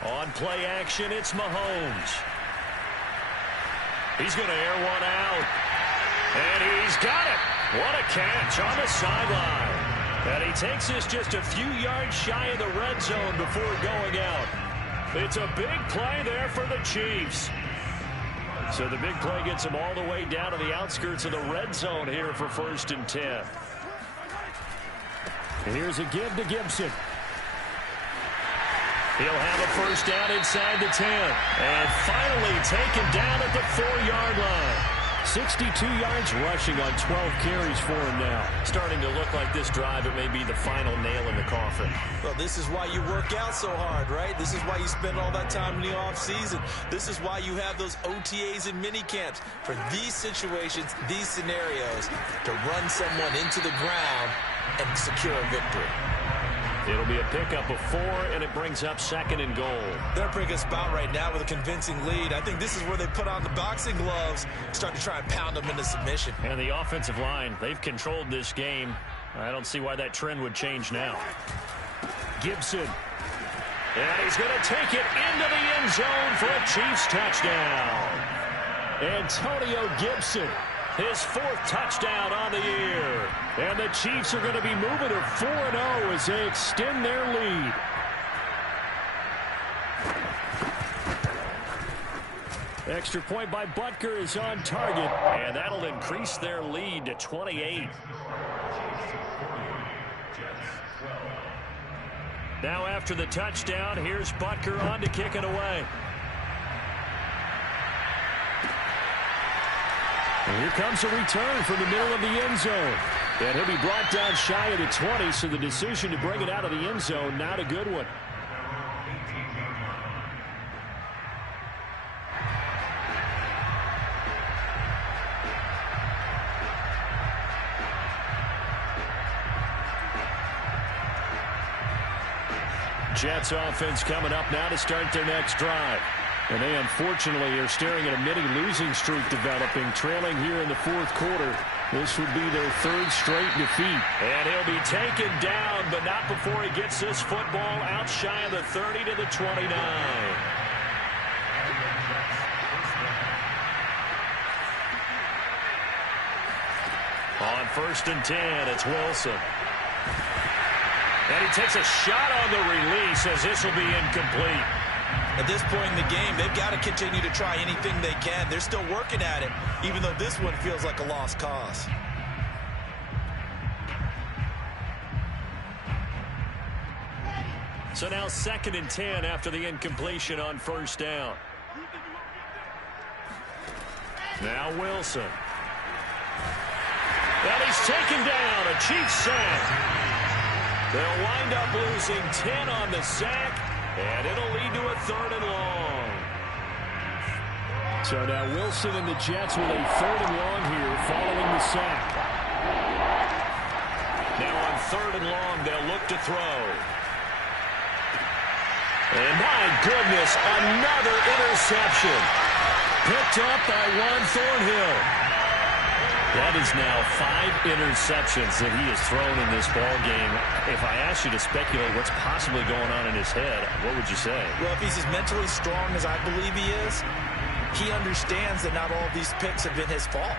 On play action, it's Mahomes. He's going to air one out. And he's got it. What a catch on the sideline. And he takes this just a few yards shy of the red zone before going out. It's a big play there for the Chiefs. So the big play gets him all the way down to the outskirts of the red zone here for 1st and 10. And here's a give to Gibson. He'll have a 1st down inside the 10. And finally taken down at the 4-yard line. 62 yards rushing on 12 carries for him now. Starting to look like this drive, it may be the final nail in the coffin. Well, this is why you work out so hard, right? This is why you spend all that time in the offseason. This is why you have those OTAs and mini camps for these situations, these scenarios, to run someone into the ground and secure a victory. It'll be a pickup of 4, and it brings up 2nd and goal. They're a pretty good spot right now with a convincing lead. I think this is where they put on the boxing gloves, start to try and pound them into submission. And the offensive line, they've controlled this game. I don't see why that trend would change now. Gibson. And he's going to take it into the end zone for a Chiefs touchdown. Antonio Gibson, his 4th touchdown on the year. And the Chiefs are going to be moving to 4-0 as they extend their lead. Extra point by Butker is on target, and that'll increase their lead to 28. Now after the touchdown, here's Butker on to kick it away. And here comes a return from the middle of the end zone. And he'll be brought down shy of the 20, so the decision to bring it out of the end zone, not a good one. Jets offense coming up now to start their next drive. And they unfortunately are staring at a mini losing streak developing, trailing here in the 4th quarter. This would be their 3rd straight defeat. And he'll be taken down, but not before he gets this football out shy of the 30 to the 29. On 1st and 10, it's Wilson. And he takes a shot on the release as this will be incomplete. At this point in the game, they've got to continue to try anything they can. They're still working at it, even though this one feels like a lost cause. So now 2nd and 10 after the incompletion on 1st down. Now Wilson. And he's taken down, a Chiefs sack. They'll wind up losing 10 on the sack, and it'll lead to a 3rd and long. So now Wilson and the Jets with a 3rd and long here following the sack. Now on 3rd and long, they'll look to throw. And my goodness, another interception. Picked up by Juan Thornhill. That is now 5 interceptions that he has thrown in this ball game. If I asked you to speculate what's possibly going on in his head, what would you say? Well, if he's as mentally strong as I believe he is, he understands that not all of these picks have been his fault.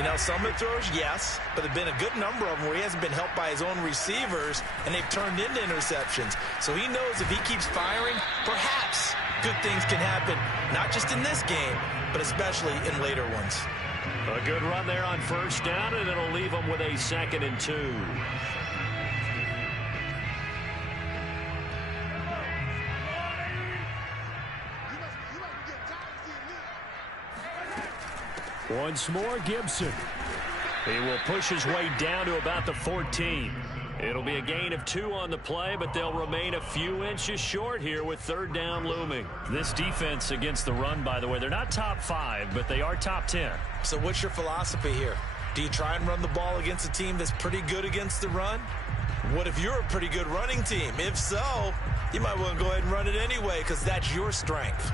You know, some of the throws, yes, but there have been a good number of them where he hasn't been helped by his own receivers, and they've turned into interceptions. So he knows if he keeps firing, perhaps good things can happen, not just in this game, but especially in later ones. A good run there on 1st down, and it'll leave them with a 2nd and 2. Once more, Gibson. He will push his way down to about the 14. It'll be a gain of 2 on the play, but they'll remain a few inches short here with 3rd down looming. This defense against the run, by the way, they're not top 5, but they are top 10. So what's your philosophy here? Do you try and run the ball against a team that's pretty good against the run? What if you're a pretty good running team? If so, you might want to go ahead and run it anyway because that's your strength.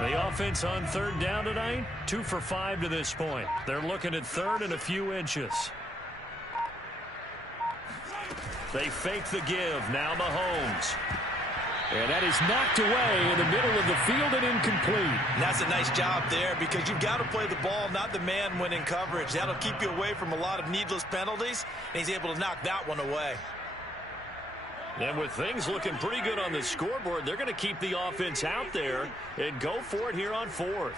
The offense on 3rd down tonight, 2 for 5 to this point. They're looking at 3rd and a few inches. They fake the give. Now Mahomes. And that is knocked away in the middle of the field and incomplete. And that's a nice job there because you've got to play the ball, not the man when in coverage. That'll keep you away from a lot of needless penalties, and he's able to knock that one away. And with things looking pretty good on the scoreboard, they're going to keep the offense out there and go for it here on 4th.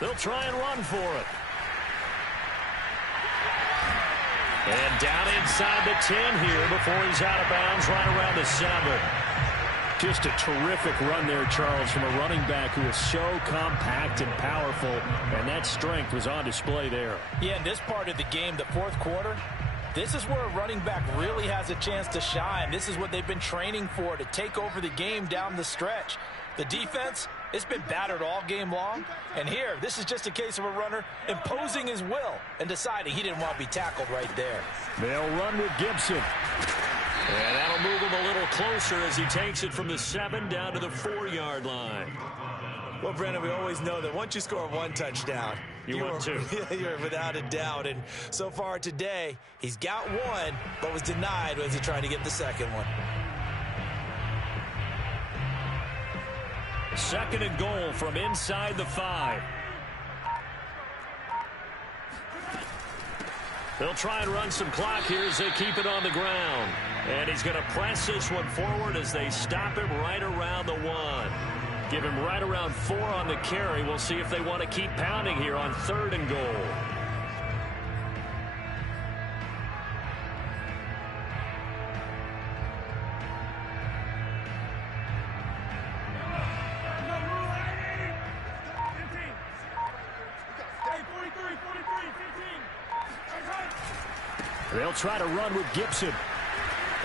They'll try and run for it. And down inside the 10 here before he's out of bounds, right around the 7. Just a terrific run there, Charles, from a running back who is so compact and powerful, and that strength was on display there. Yeah, in this part of the game, the fourth quarter, this is where a running back really has a chance to shine. This is what they've been training for, to take over the game down the stretch. The defense, it's been battered all game long. And here, this is just a case of a runner imposing his will and deciding he didn't want to be tackled right there. They'll run with Gibson. And that'll move him a little closer as he takes it from the 7 down to the 4-yard line. Well, Brandon, we always know that once you score one touchdown, you're without a doubt. And so far today, he's got one, but was denied as he tried to get the second one. 2nd and goal from inside the 5. They'll try and run some clock here as they keep it on the ground. And he's going to press this one forward as they stop him right around the 1. Give him right around 4 on the carry. We'll see if they want to keep pounding here on 3rd and goal. They'll try to run with Gibson.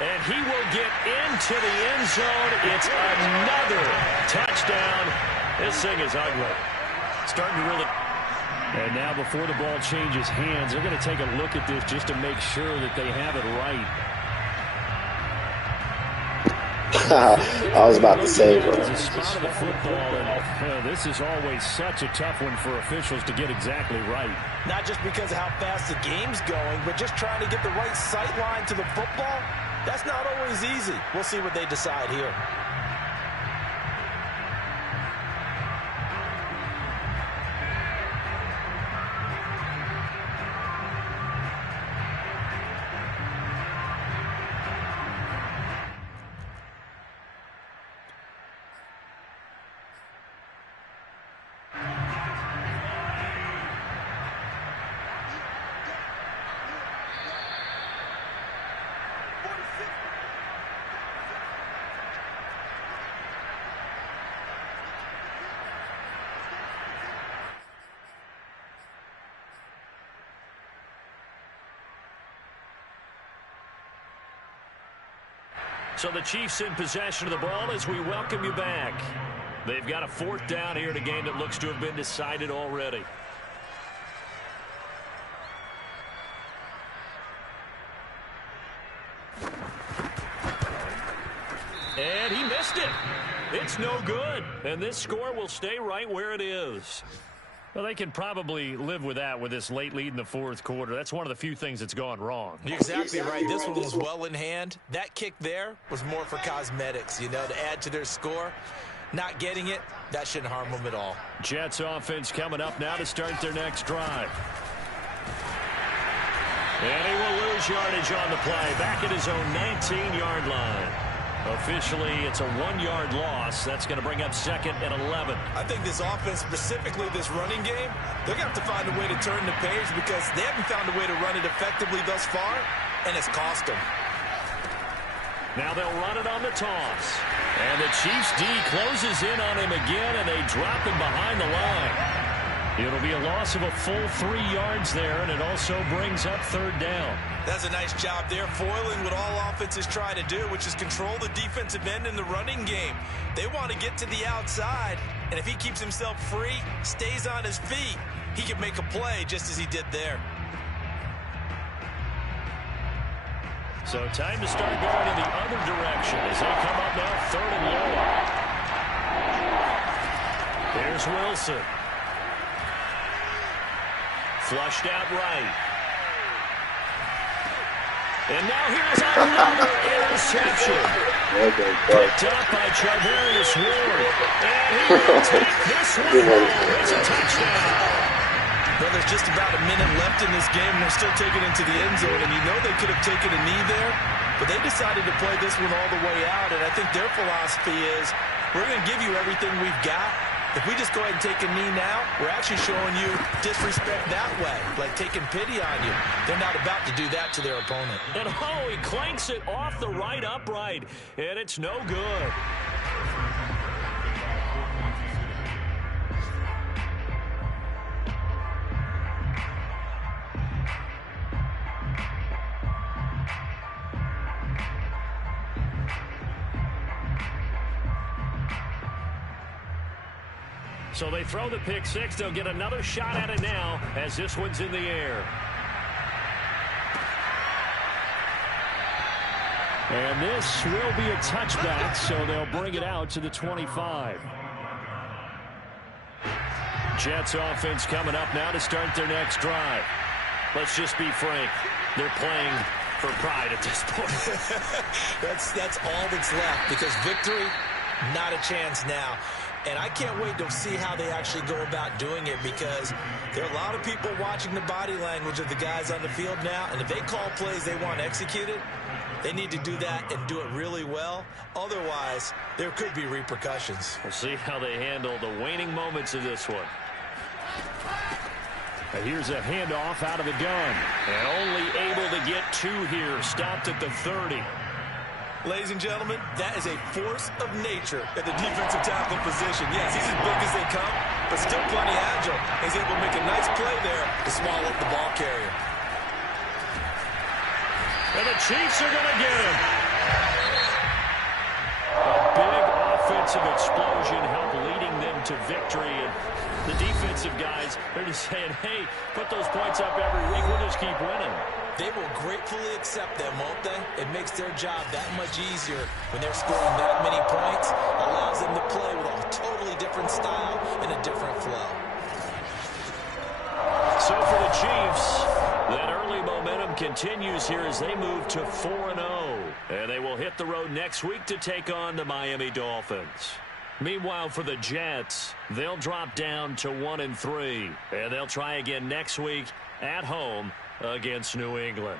And he will get into the end zone. It's another touchdown. This thing is ugly. Starting to really... And now before the ball changes hands, they're going to take a look at this just to make sure that they have it right. I was about to say, bro. It's a spot of the football, and this is always such a tough one for officials to get exactly right. Not just because of how fast the game's going, but just trying to get the right sight line to the football. That's not always easy. We'll see what they decide here. So the Chiefs in possession of the ball as we welcome you back. They've got a 4th down here in a game that looks to have been decided already. And he missed it. It's no good. And this score will stay right where it is. Well, they can probably live with that with this late lead in the 4th quarter. That's one of the few things that's gone wrong. You're exactly right. This one was well in hand. That kick there was more for cosmetics, you know, to add to their score. Not getting it, that shouldn't harm them at all. Jets offense coming up now to start their next drive. And he will lose yardage on the play, back at his own 19-yard line. Officially, it's a 1-yard loss. That's going to bring up 2nd and 11. I think this offense, specifically this running game, they're going to have to find a way to turn the page because they haven't found a way to run it effectively thus far, and it's cost them. Now they'll run it on the toss. And the Chiefs D closes in on him again, and they drop him behind the line. It'll be a loss of a full 3 yards there, and it also brings up 3rd down. That's a nice job there, foiling what all offenses try to do, which is control the defensive end in the running game. They want to get to the outside, and if he keeps himself free, stays on his feet, he can make a play just as he did there. So time to start going in the other direction as they come up now 3rd and long. Here's Wilson. Flushed out right. And now here's another interception. Picked up by Charvarius Ward. And he will take this one home. It's a touchdown. Well, there's just about a minute left in this game, and they're still taking it to the end zone. And you know they could have taken a knee there, but they decided to play this one all the way out. And I think their philosophy is, we're going to give you everything we've got, If we just go ahead and take a knee now, we're actually showing you disrespect that way, like taking pity on you. They're not about to do that to their opponent. And oh, he clanks it off the right upright, and it's no good. So they throw the pick six. They'll get another shot at it now as this one's in the air. And this will be a touchback, so they'll bring it out to the 25. Jets offense coming up now to start their next drive. Let's just be frank. They're playing for pride at this point. That's all that's left, because victory, not a chance now. And I can't wait to see how they actually go about doing it, because there are a lot of people watching the body language of the guys on the field now, and if they call plays they want executed, they need to do that and do it really well. Otherwise, there could be repercussions. We'll see how they handle the waning moments of this one. And here's a handoff out of the gun. And only able to get two here. Stopped at the 30. Ladies and gentlemen, that is a force of nature at the defensive tackle position. Yes, he's as big as they come, but still plenty agile. He's able to make a nice play there to swallow up the ball carrier. And the Chiefs are going to get him. A big offensive explosion helped leading them to victory. And the defensive guys, they're just saying, hey, put those points up every week. We'll just keep winning. They will gratefully accept them, won't they? It makes their job that much easier when they're scoring that many points. Allows them to play with a totally different style and a different flow. So for the Chiefs, that early momentum continues here as they move to 4-0. And they will hit the road next week to take on the Miami Dolphins. Meanwhile, for the Jets, they'll drop down to 1-3. And they'll try again next week at home against New England.